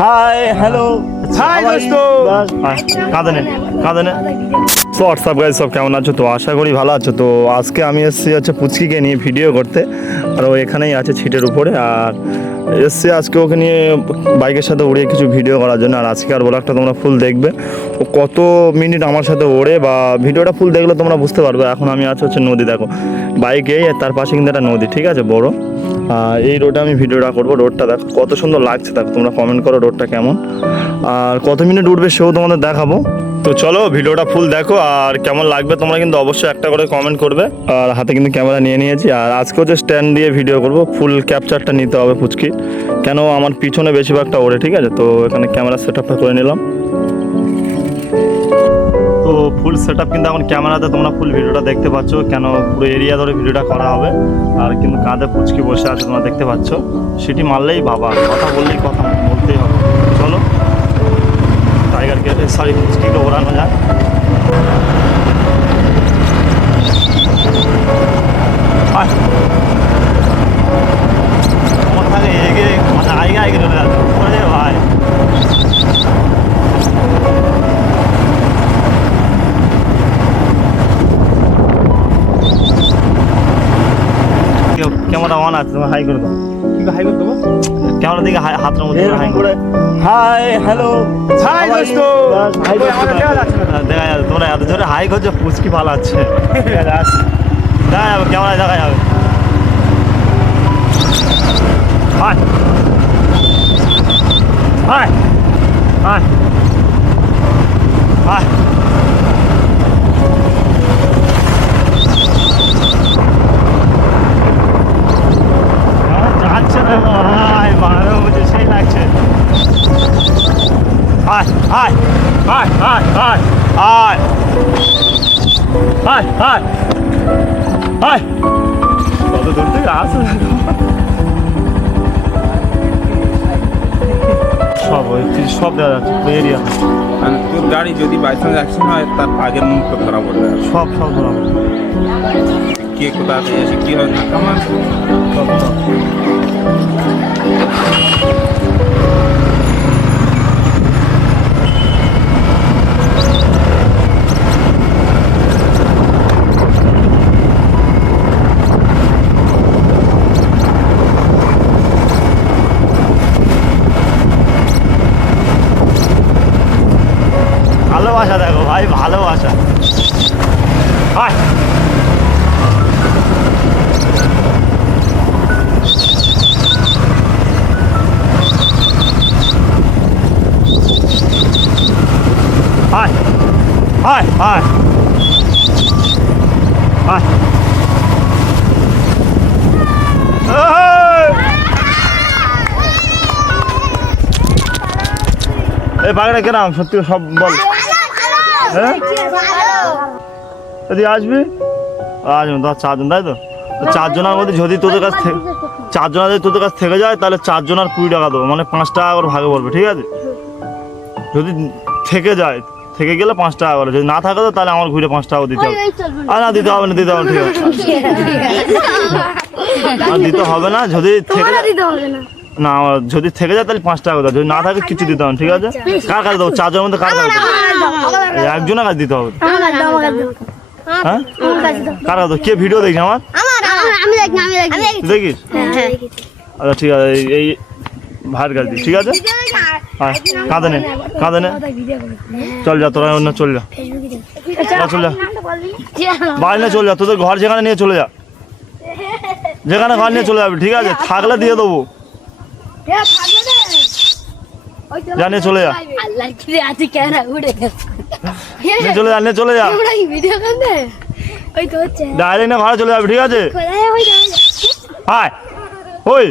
Hi hello hi দোস্ত কাঁদে তো হোয়াটসঅ্যাপ গাইজ সব কেমন আছো? তো আশা করি ভালো আছো। তো আজকে আমি এসেছি হচ্ছে পুচকিকে নিয়ে ভিডিও করতে, আর ও এখানেই আছে ছিটের উপরে। আর এসছি আজকে ওকে নিয়ে বাইকের সাথে উড়িয়ে কিছু ভিডিও করার জন্য। আর আজকে আর ব্লগটা তোমরা ফুল দেখবে, ও কত মিনিট আমার সাথে ওড়ে বা ভিডিওটা ফুল দেখলে তোমরা বুঝতে পারবে। এখন আমি আছি হচ্ছে নদী, দেখো বাইকেই, তার পাশে কিন্তু একটা নদী, ঠিক আছে, বড়। এই রোডে আমি ভিডিওটা করবো। রোডটা দেখো কত সুন্দর লাগছে, দেখো তোমরা কমেন্ট করো রোডটা কেমন, আর কত মিনিট উঠবে সেও তোমাদের দেখাবো। তো চলো ভিডিওটা ফুল দেখো, আর কেমন লাগবে তোমরা কিন্তু অবশ্যই একটা করে কমেন্ট করবে। আর হাতে কিন্তু ক্যামেরা নিয়ে নিয়েছি, আর আজকেও যে স্ট্যান্ড দিয়ে ভিডিও করব, ফুল ক্যাপচারটা নিতে হবে পুচকি, কেন আমার পিছনে বেশিরভাগটা ওড়ে, ঠিক আছে। তো এখানে ক্যামেরা সেট আপটা করে নিলাম। তো ফুল সেট আপ কিন্তু এখন ক্যামেরাতে তোমরা ফুল ভিডিওটা দেখতে পাচ্ছ, কেন পুরো এরিয়া ধরে ভিডিওটা করা হবে। আর কিন্তু কাঁধে পুচকি বসে আছে তোমরা দেখতে পাচ্ছ, সিটি মারলেই বাবা, কথা বললেই কথা বলতেই হবে। চলো টাইগারকে সরি পুচকিকে ওড়ানো যায়। আমার থাকে এগে মানে আইগা আইগে চলে যাচ্ছে উপরে ভাই। ক্যামেরা অন আছে, তোমার হাই করে দাও। হাই করতে ক্যামেরা দিকে হাতের মধ্যে হাই করে হাই হ্যালো হাই দোস্ত দেখা যাবে। তোমরা এত জোরে হাই করছো, পুচকি ভালো আছে, দেখা যাবে ক্যামেরায় দেখা যাবে। হাই হাই হাই হাই যাচ্ছে না ভাই, বারো বছর সেই লাগছে। High high high high high high high high high কত দূর থেকে আসে সব সব দেওয়া যাচ্ছে এরিয়া। মানে তোর গাড়ি যদি বাইচান্স অ্যাক্সিডেন্ট হয় তার আগের মুহূর্তে ধরা পড়বে, সব সব ধরা কে কোথা থেকে এসে কি হয় না আমার সব সব। ভালোবাসা দেখো ভাই, ভালোবাসা। High high high high high এই বাঘটা কেরাম সত্যি সব বল। হ্যাঁ যদি আসবি আসবেন তো চারজন, তাই তো? চারজনের মধ্যে যদি তোদের কাছ থেকে চারজনের যদি তোদের কাছ থেকে যায় তাহলে চারজনের 20 টাকা দেবো, মানে 5 টাকা করে ভাগে পড়বে, ঠিক আছে? যদি থেকে যায়, থেকে গেলে 5 টাকা করে, যদি না থাকে তো তাহলে আমার ঘুরে 5 টাকা দিতে হবে। আর না দিতে হবে না, দিতে হবে না, ঠিক আছে? আর দিতে হবে না, যদি থেকে না যদি থেকে যায় তাহলে 5 টাকা দেবো, যদি না থাকে কিছু দিতে হবে, ঠিক আছে? কার কাছে দেবো? চারজনের মধ্যে কার কাছে দেবো? একজনের কাছে দিতে হবে। হ্যাঁ কার কাছে? কে ভিডিও দেখছি আমার? দেখিস? আচ্ছা ঠিক আছে, এই ভাইয়ের কাছে দিই, ঠিক আছে? হ্যাঁ কাঁদে নে কাঁদে নে, চল যা তোরা অন্য চল যা, চল যা বাইরে নিয়ে চলে যা, তোদের ঘর যেখানে নিয়ে চলে যা, যেখানে ঘর নিয়ে চলে যাবি, ঠিক আছে? থাকলে দিয়ে দেবো, জানিয়ে চলে যা, চলে যা, চলে যা, ডাইরেক্ট না ঘরে চলে যাবি, ঠিক আছে? হাই ওই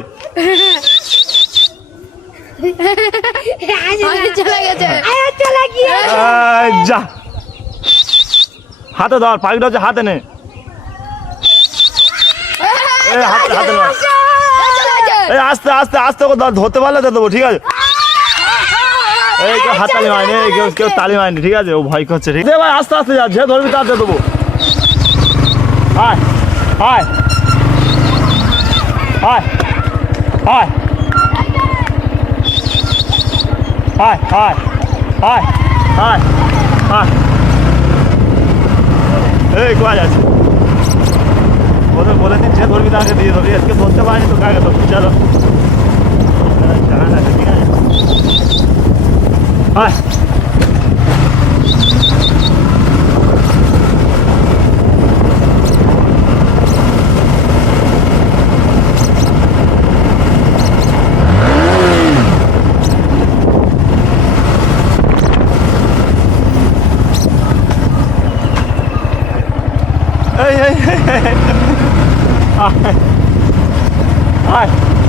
যা, হাতে ধর, পাখিটা হচ্ছে হাতে নে, হাতে হাতে নে, আস্তে আস্তে আস্তে ধরতে পারলে তো দেবো, ঠিক আছে? এই কেউ হাত তালি মারেনি, কেউ তালি মারেনি, ঠিক আছে? ও ভয় করছে, ঠিক আছে ভাই? আস্তে আস্তে যা, যে ধরবি তার দেবো। হায় হায় হায় হায় আয় আয় আয় আয় আয় এই কোয়া যাচ্ছে ওদের বলে দিন যে ধরবি তাকে দিয়ে ধরবি আজকে ধরতে পারিনি তো কাকে ধরবি চলো জানা ঠিক আছে আয় Hey, hey, hey, hey. Hi. Hi.